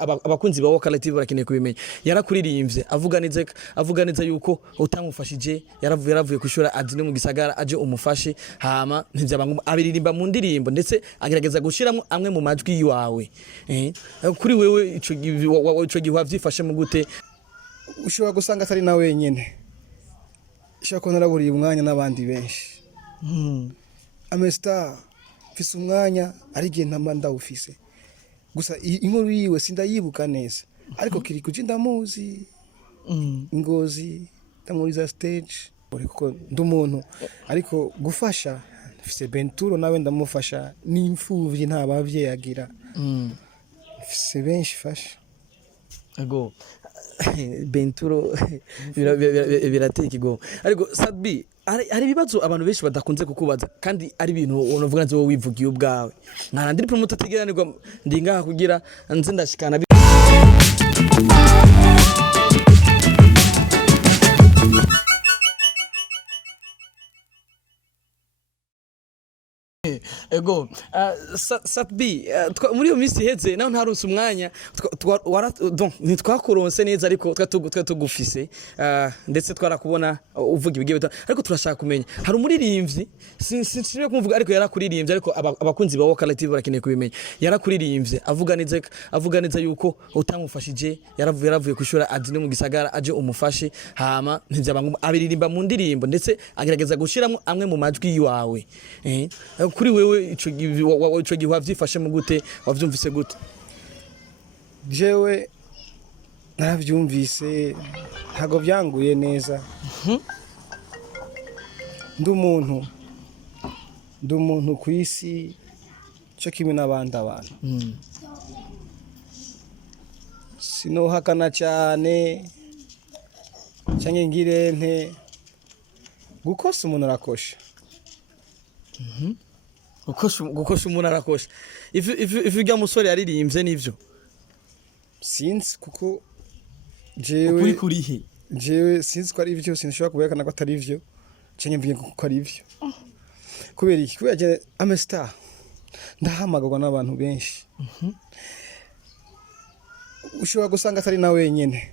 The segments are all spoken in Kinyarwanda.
abakunzi ba Woka Live barakeneye kubimenya yarakuririmbye avuga neza yuko utamufashije yaravuye kwishura adine mu gisagara aje umufashe hama ntivyabanga abiririmba mu ndirimbo ndetse agerageza gushiramo amwe mu majwi yiwawe kuri wewe ico gihe wavyifashe mu gute ushobora gusanga atari na wenyene ushobora ko naraburiye umwanya n'abandi benshi Amestar mfise umwanya ari gihe ntamba ndawufise gusa inkuru yiwe sindayibuka neza ariko kiri kuji ndamuzi Ngozi ndamuriza stage kuko ndumuntu ariko gufasha mfise Benturo nawe ndamufasha n'imfuvyi nta bavye yagira mfise benshi fasha ego Benturo birateye ikigo ariko Sadbi hari bibazo abantu benshi badakunze kukubaza kandi ari ibintu unovuga nzo wivugiye ubwawe nkana ndi promoter tegeranirwa ndinga kugira nze ndashikana ego Sadbi muri iyo minsi heze naho ntarunse umwanya ntitwakuronse neza ariko twatugufise ndetse twarakubona uvuga ibigiye bitandukanye ariko turashaka kumenya hari umuririmbyi sinshobora kumuvuga ariko yarakuririmbye ariko abakunzi ba Woka Live barakeneye kubimenya yarakuririmbye avuga neza yuko utamufashije yaravuye kwishura adine mu gisagara aje umufashe hama ntivyabanga abiririmba mu ndirimbo ndetse agerageza gushiramo amwe mu majwi yiwawe kuri wewe ico gihe wavyifashe mu gute wavyumvise gute jewe naravyumvise ntago byanguye neza ndumuntu kwisi cyo kimwe n'abandi abantu sinohakana cyane cyangwa ngirente gukosa umuntu arakosha gukosha umuntu arakosha ivuga musore yaririmbye nivyo sinzi kuko jewe kurihe jewe sinzi ko ari ivyo sinshobora kubekana ko atari ivyo cyangwa mvuye ko ari ivyo kubera iki kubera Amestar ndahamagagwa n'abantu benshi ushobora gusanga atari na wenyene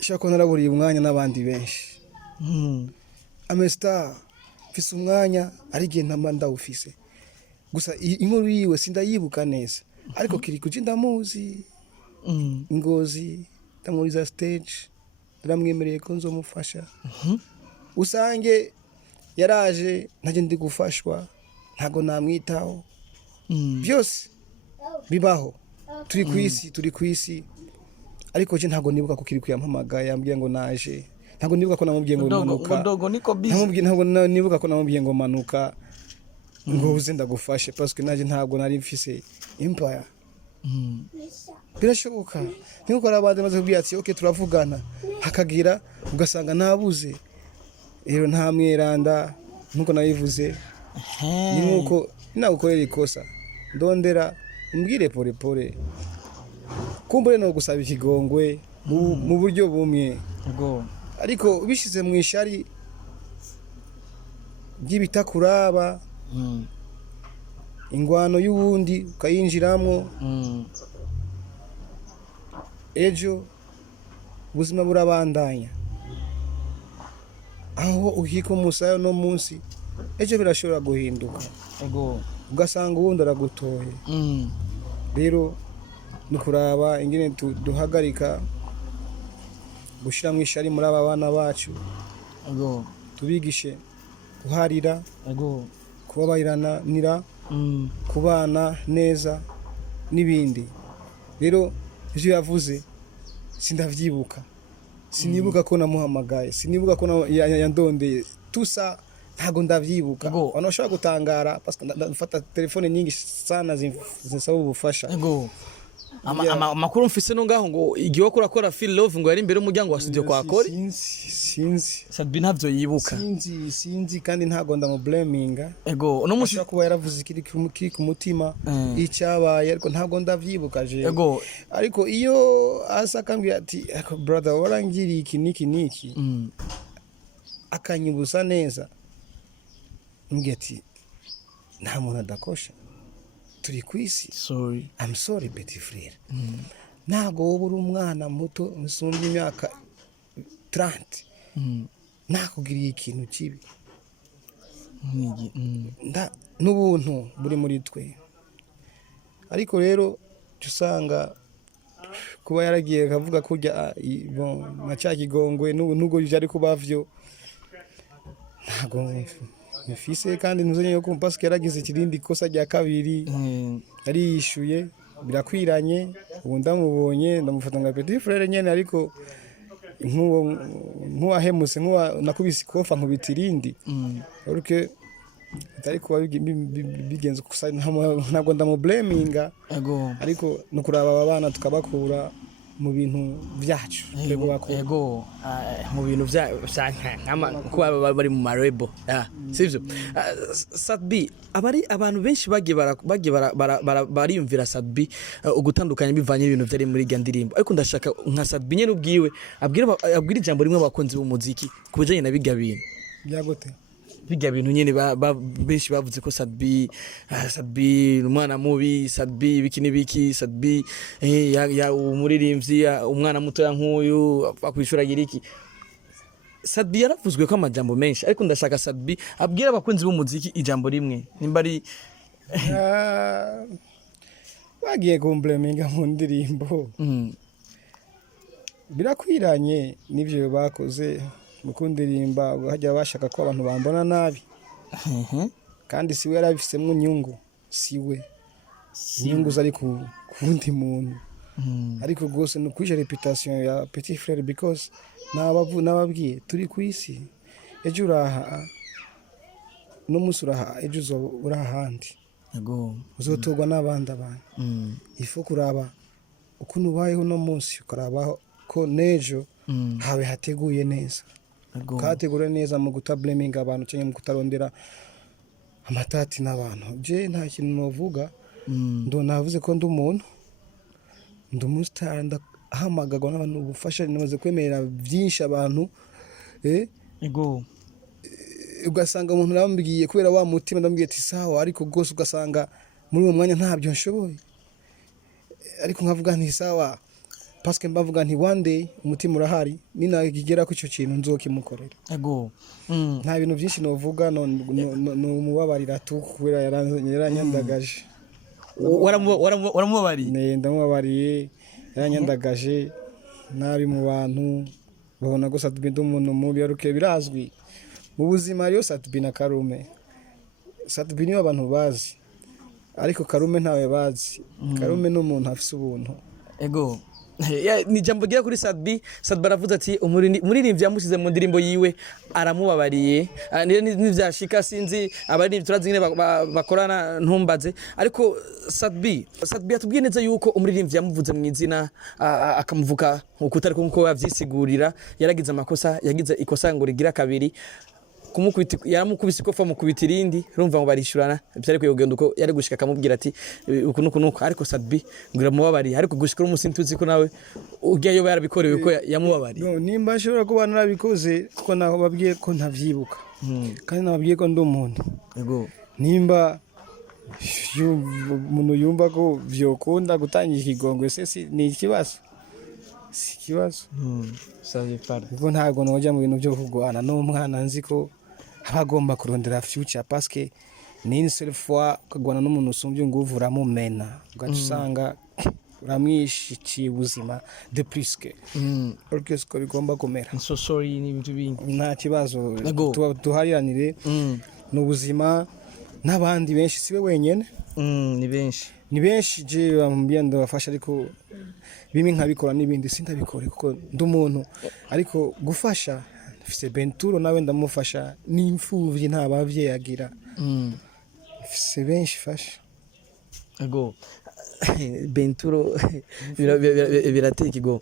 ushobora ko naraburiye umwanya n'abandi benshi Amestar mfise umwanya ari gihe ntamba ndawufise gusa inkuru yiwe sindayibuka neza ariko kiri kuji ndamuzi Ngozi ndamuriza stage ndamwemereye ko nzomufasha usange yaraje ntaje ndi gufashwa ntago namwitaho byose bibaho turi kwisi ariko je ntago nibuka ko kiri kuyampamagaye yambwiye ngo naje ntago nibuka ko namubwiye ngo manuka ntago nibuka ko namubwiye ngo manuka ngo uze ndagufashe parce que naje ntago nari mfise empire birashoboka niko arabande maze kubwira ati okay turavugana hakagira ugasanga nabuze rero nta mweranda nkuko nayivuze ni nkuko nagukorera ikosa ndondera umbwire pole kumbure no gusaba ikigongwe mu buryo bumwe ariko ubishize mu ishari ry'ibitakuraba ingwano y'uwundi ukayinjiramo ejo ubuzima burabandanya aho uhika umusayo no munsi ejo birashobora guhinduka ugasanga uwundi aragutoye rero nukuraba ingene duhagarika gushira mu ishari muri aba bana bacu tubigishe guharira kubabarirana kubana neza n'ibindi rero ivyo yavuze sindavyibuka sinibuka ko namuhamagaye sinibuka ko yandondeye tusa ntago ndavyibuka wanoshaka gutangara parce que ndafata telefone nyingi sana zinsaba ubufasha amakuru mfise no ngaho ngo igihe wakora feel love ngo yari imbere y'umuryango wa studio kwa Kore sinzi Sadbi ntavyo yibuka sinzi kandi ntago ndamublaminga no mushi kuba yaravuze ikiri ku mutima icyabaye ariko ntago ndavyibuka je ariko iyo asakambye ati brother warangiriye iki niki akanyibusa neza ngeti nta muntu adakosha turi ku isi. sorry I'm sorry petit frere. Ntago wowe uri umwana muto usumbye imyaka 30 nakugiriye ikintu kibi n'ubuntu buri muri twe. Ariko rero usanga kuba yaragiye akavuga kurya na cya kigongwe n'ubwo byari kuba vyo ntago mfise kandi ntuzanye yo kumva parce que yaragize ikirindi kosa rya kabiri yari yishuye birakwiranye. Ubu ndamubonye ndamufata nka petit frere nyene, ariko nk'uwahemutse nakubise ikofa nkubita irindi ariko atari kuba bigenze gusa ntabwo ndamubureminga, ariko no kuraba aba bana tukabakura mu bintu byacu yego mu bintu kuba bari mu marebo sivyo. Sadbi abari abantu benshi bagiye bariyumvira Sadbi ugutandukanya bivanye n'ibintu byari muri irya ndirimbo, ariko ndashaka nka Sadbi nyene ubwiwe abwira ijambo rimwe abakunzi b'umuziki kubijanye na biga bintu byagote bijya bintu nyene benshi bavuze ko Sadbi umwana mubi, Sadbi biki Sadbi ya umuririmbyi umwana muto ya nk'uyu akwishura giriki. Sadbi yaravuzwe ko amajambo menshi, ariko ndashaka Sadbi abwira abakunzi b'umuziki ijambo rimwe nimba ari bagiye kumbleminga mu ndirimbo birakwiranye n'ivyo bakoze mukundirimba hajya bashaka ko abantu bambona nabi kandi siwe yarabifisemo inyungu, siwe inyungu zari ku wundi muntu. Ariko gose no kwisha reputation ya petit frere because nababwiye turi ku isi ejo uraha no musuraha ejo urahandi yego uzotogwa n'abandi abantu. Ifo kuraba ukuntu bayeho no munsi ukaraba ko nejo hawe hateguye neza kategura neza mu gutableminga abantu cyangwa mu kutarondera amatati n'abantu. Je nta kintu novuga ndo navuze ko ndi umuntu ndumustar ndahamagagwa n'abantu ubufasha namaze kwemerera byinshi abantu yego ugasanga umuntu arambwiye kubera wa mutima ndambwiye ati sawa, ariko gose ugasanga muri uwo mwanya ntabyo nshoboye, ariko nkavuga nti sawa parce que mbavuga nti one day umutima urahari ninagigera ku cyo kintu nzokimukorera. Yego nta bintu byinshi novuga no mubabarira tu kubera yaranyandagaje. waramubabariye? Ndamubabariye, yaranyandagaje nabi mu bantu babona ko Sadbi umuntu mubi, aruke birazwi mu buzima ryo Sadbi na Karume. Sadbi niyo abantu bazi, ariko Karume ntawe bazi. Karume n'umuntu afise ubuntu. Ego ni jambo gira kuri Sadbi baravuze ati umuririmbyi yamushize mu ndirimbo yiwe aramubabariye. Nivyashika sinzi abari turazi nyine bakorana ntumbaze, ariko Sadbi atubwiye neza yuko umuririmbyi yamuvuze mu izina akamuvuka ukutari ko yavyisigurira, yaragize amakosa, yagize ikosa ngo rigira kabiri kumukubita, yaramukubise ikofa mukubita irindi, urumva ngo barishurana byari kuyogenda uko yari gushika akamubwira ati uku nuko, ariko Sadbi ngira mubabariye, ariko gushika umusinzi tuzi ko nawe ugiye yarabikorewe ko yamubabariye. No nimba shobora kuba narabikoze kuko naho babwiye ko ntavyibuka kandi nababwiye ko ndi umuntu. Yego nimba umuntu yumva ko vyokunda gutangira ikigongwe se ni ikibazo, si ikibazo. Ubwo ntabwo noja mu bintu byo kugwana n'umwana nzi ko abagomba kurondera future parce que ni une seule fois kugwana n'umuntu usumbye nguvu uramumena ugasanga uramwishikiye ubuzima de plus que orchestre ko bigomba kumera. So sorry ni ibintu bingi nta kibazo tuhariranire n'ubuzima n'abandi benshi, siwe wenyene. Ni benshi je bambye ndabafasha, ariko bimwe nkabikora n'ibindi sindabikore kuko ndi umuntu, ariko gufasha mfise Benturo nawe ndamufasha, n'imfuvyi nta bavye yagira mfise benshi fasha. Ego Benturo birateye ikigo.